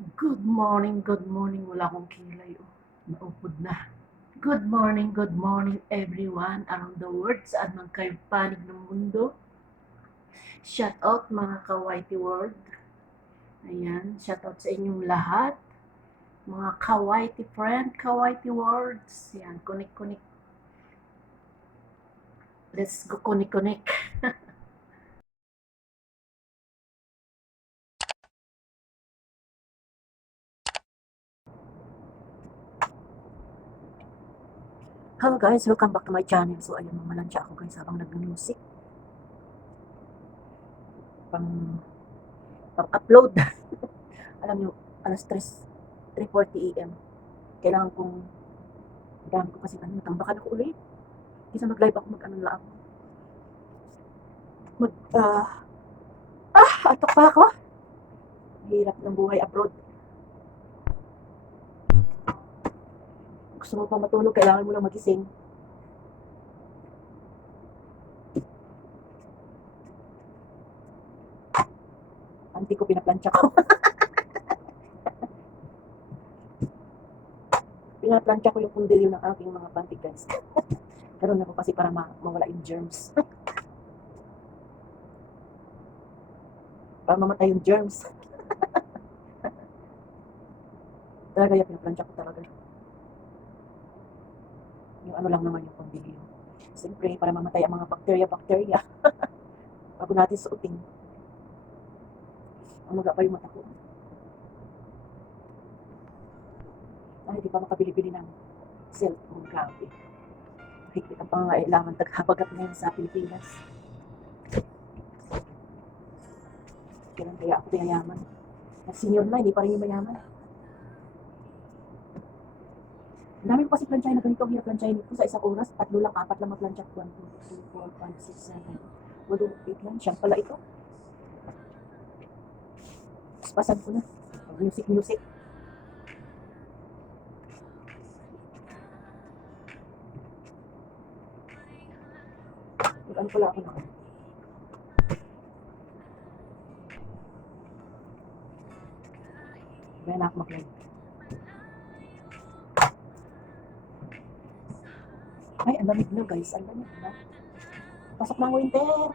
Good morning. Wala akong kilay. Oh. Naupod na. Good morning everyone around the world. Saan man kayo panig ng mundo. Shout out mga ka-whitey world. Ayan, shout out sa inyong lahat. Mga ka-whitey friend, ka-whitey words. Ayan, kunik-kunik. Let's go kunik-kunik. Hello guys, welcome back to my channel. So ayun, mamalansya ako guys habang nag-music. Pang upload. Alam nyo, alas 3:40 AM. Kailangan kong dami ko kasi natambakan ako ulit. Isa mag-live ako mag-ano lang. Mag, atok pa ako. Hirap ng buhay abroad. Gusto mo pa matulog, kailangan mo lang magising. Anti ko pinaplansya ko. Pinaplansya ko yung pundilyo ng aking mga panty guys. Karoon ako kasi para mawala yung germs. Para mamatay yung germs. Talaga yung pinaplansya ko talaga. Yung ano lang naman yung pundilyo. Siyempre, para mamatay ang mga bacteria. Bago natin suotin. Amaga pa yung mata ko. Ay, di pa makabili-bili ng cellphone. Grabe. Higpit ang pangangailangan taghabagat ngayon sa Pilipinas. Kailan kaya ako yayaman? Senior na, hindi pa rin yung mayaman. Ang dami ko kasi plansyahin na ganito. Ang hirap plansyahin ito sa isang oras. 3 lang, 4 lang maplansya. 1, 2, 3, 4, 5, 6, 7. 8 lang. Siyang pala ito. Paspasan ko na. Music. Ano pala ako na. Kaya na ako mag-live. Ay, ang lamig na guys. Ang lamig na. Pasok ng winter.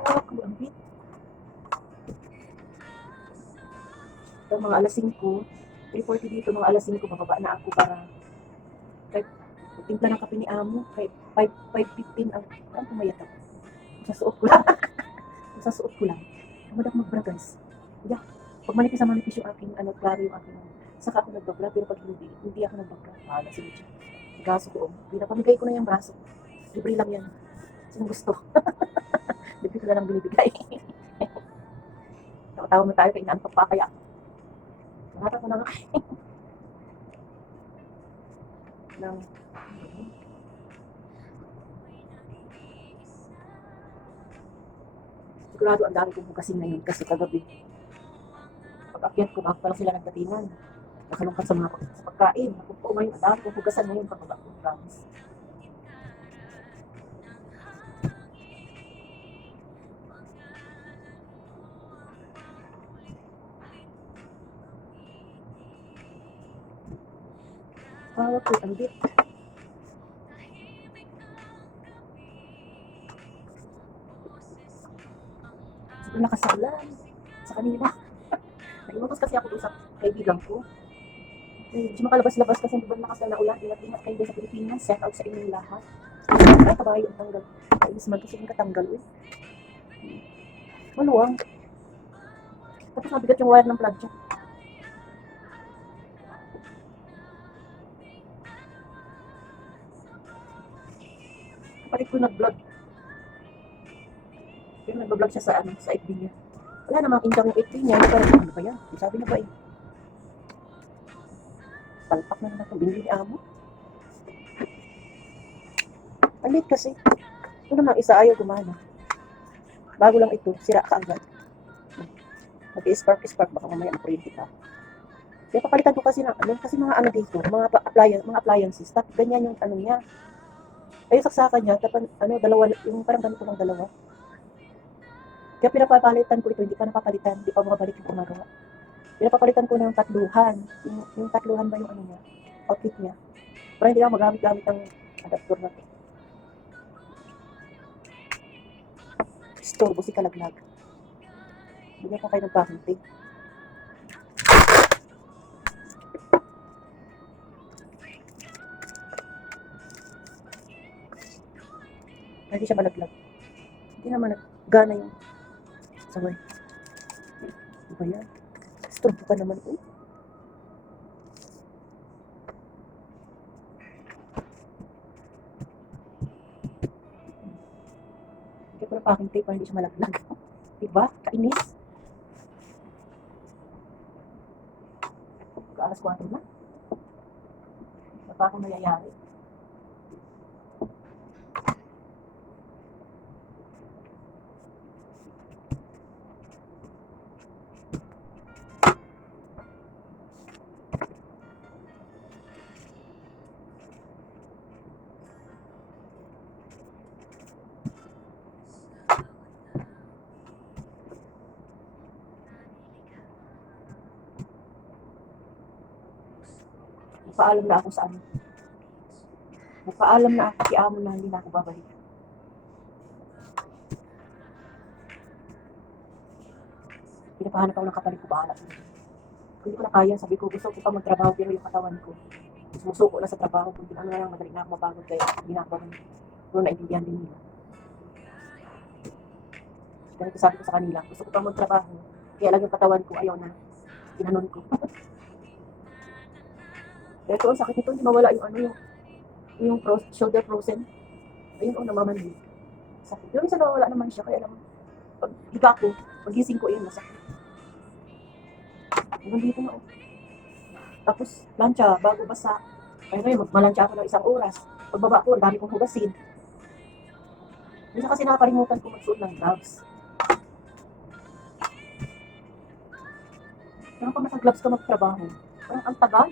Ako, ang bit. So, mga alas 5, 3:40 dito, mga alas 5, bababa na ako para kahit timpla ng kape ni Amo, kahit 5:15 ang pumayat ako. Sa suot ko lang. Sa suot ko lang. Tamad ako mag-bra guys. Yeah. Pag manipis yung aking, klaro yung aking, saka ako nagbabra, pero pag hindi ako nagbabra, wala sige siya. Gaso ko, pinapamigay ko na yung braso. Libre lang yan. Sino gusto? Libre ko na lang binibigay. Nakatawa mo tayo, kaya inaantok pa kaya. Nakata ko na nga. ng sigurado ang dami kong bukasin ngayon kasi kagabi pag-akyat ko bago pa lang sila nagdatingan nakalungkat sa mga sa pagkain ako po ngayon ang dami kong bukasan ngayon pag ko promise tawag ko ang bit siguro nakasalan sa kanila nag-iwagas kasi ako doon sa kaibigan ko medyo makalabas-labas kasi hindi ba nakasal na ulan ingat-ingat kayo sa Pilipinas set out sa inyong lahat ay kabayo ang tanggal kainis man kasi yung katanggal maluwang tapos mabigat yung wire ng plug dyan kapatid ko nag-vlog pero nag-vlog siya sa FB niya wala namang income yung FB niya parang ano ba yan sabi niya ba palpak na naman itong binili ni Amo ang late kasi ito naman isa ayaw gumana bago lang ito sira ka agad mag-spark baka mamaya makuryente ka kaya papalitan ko kasi kasi mga dito mga appliances tapos ganyan yung niya ay saksakan niya tapos dalawa yung parang ganito lang dalawa Kaya pinapapalitan ko ito, hindi pa napapalitan, hindi pa bumabalik yung gumagawa. Pinapapalitan ko ng tatluhan. Yung tatluhan ba yung ano niya, outfit niya. Para hindi ako magamit-gamit ng adapter na to. Storbo si kalaglag. Hindi ako kayo nagpakunti. Hindi siya malaglag. Hindi naman nagana yung sabay. Ano ba yan? Storbo ka naman. Uy. Hindi ko na packing tape para hindi siya malaglag. Diba? Kainis. Alas 4 na. Wala pa akong mayayari. Paalam na ako sa ano. Paalam na ako kay amo na hindi na ako babalik. Pinapahanap ako ng kapalit ko, bahala. Hindi ko na kaya, sabi ko, gusto ko pa magtrabaho pero yung katawan ko. Sumusuko na sa trabaho ko, ano na lang, madali na ako mapagod kaya hindi na ako babalik. Pero naintindihan din nila. Dahil ko sabi ko sa kanila, gusto ko pa magtrabaho. Kaya lang yung katawan ko, ayaw na. Tinanon ko. Kaya ito, ang sakit nito, hindi mawala yung ano, yung shoulder frozen. Ayun, namamanhid. Sakit. Pero minsan nawawala naman siya, kaya naman, pag higa ko, pagising ko, ayun, masakit. Hanggang dito na, oh. Tapos, plancha, bago basa. Kaya ngayon, magmalansya ako ng 1 oras. Pagbaba ko, ang dami kong hugasin. Minsan kasi nakakalimutan ko magsuot ng gloves. Parang pag naka-gloves ka magtrabaho, parang ang tagal.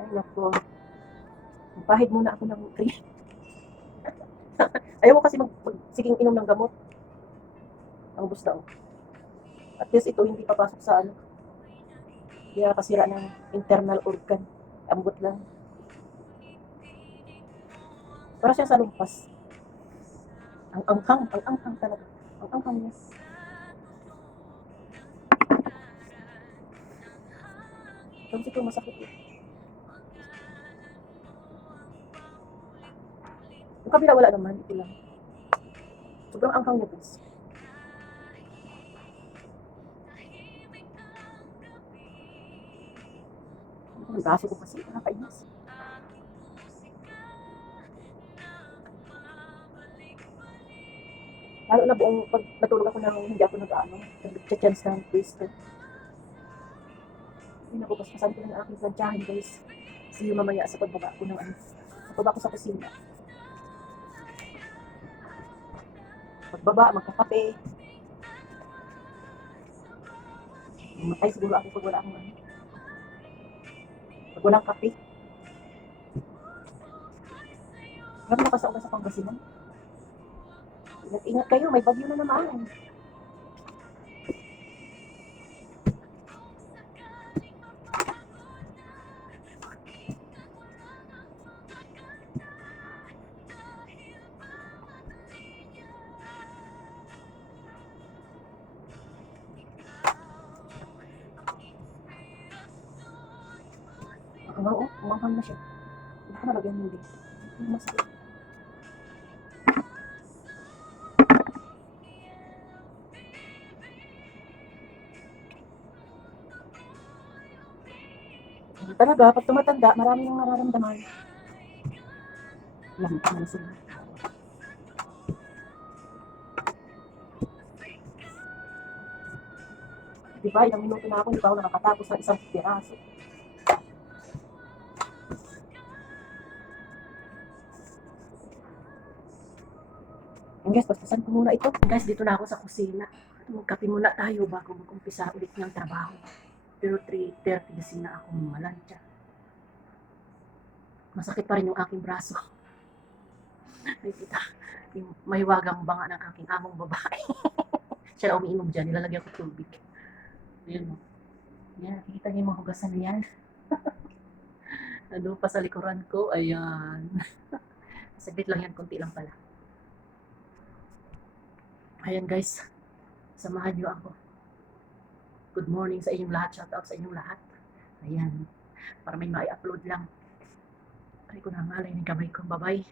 Ay, naku. Magpahid muna ako ng cream. Ayaw ko kasi siging inom ng gamot. Ang ubos daw. At least ito hindi papasok sa ano. Hindi nakasira ng internal organ. Ambot lang. Para siya sa lumpas. Ang anghang talaga. Ang anghang niya. Tapos ito masakit eh. Yung kabila wala naman, ito lang. Sobrang anghang niya guys. Ang gaso ko kasi, nakakainis. Lalo na buong pag natulog ako nang hindi ako nag-ano, nag-chance ng twister. Ay, napapaspasan ko ng aking plantsahin guys. See you mamaya sa pagbaba ko ng ano. Pagbaba ko sa kusina. Pagbaba, magkakape. Mamatay siguro ako pag wala akong ano. Pag walang kape. Grabe nakasaulan sa Pangasinan. Ingat kayo, may bagyo na naman. Oo, umanghang na siya. Hindi ko nalagyan hindi. Masakit. Talaga, pag tumatanda, marami nang nararamdaman. Lamig na sila. Diba, ilang minuto na ako, hindi pa ako nakakatapos ng 1 piraso. And guys, paspasan ko muna ito. Guys, dito na ako sa kusina. Magkape muna tayo bago mag-umpisa ulit ng trabaho. Pero 3:30 kasi na ako malansya. Masakit pa rin yung aking braso. Ay, kita. Yung mahiwagang banga ng aking among babae. Siya na umiinom dyan. Nilalagyan ko tubig. Ayan o. Yan. Kita niyo yung mga hugasan niyan. Ano pa sa likuran ko. Ayan. Saglit lang yan. Kunti lang pala. Ayan guys. Samahan niyo ako. Good morning sa inyong lahat. Shout out sa inyong lahat. Ayan. Para may ma-upload lang. Ay ko na malay ng kamay ko. Bye-bye.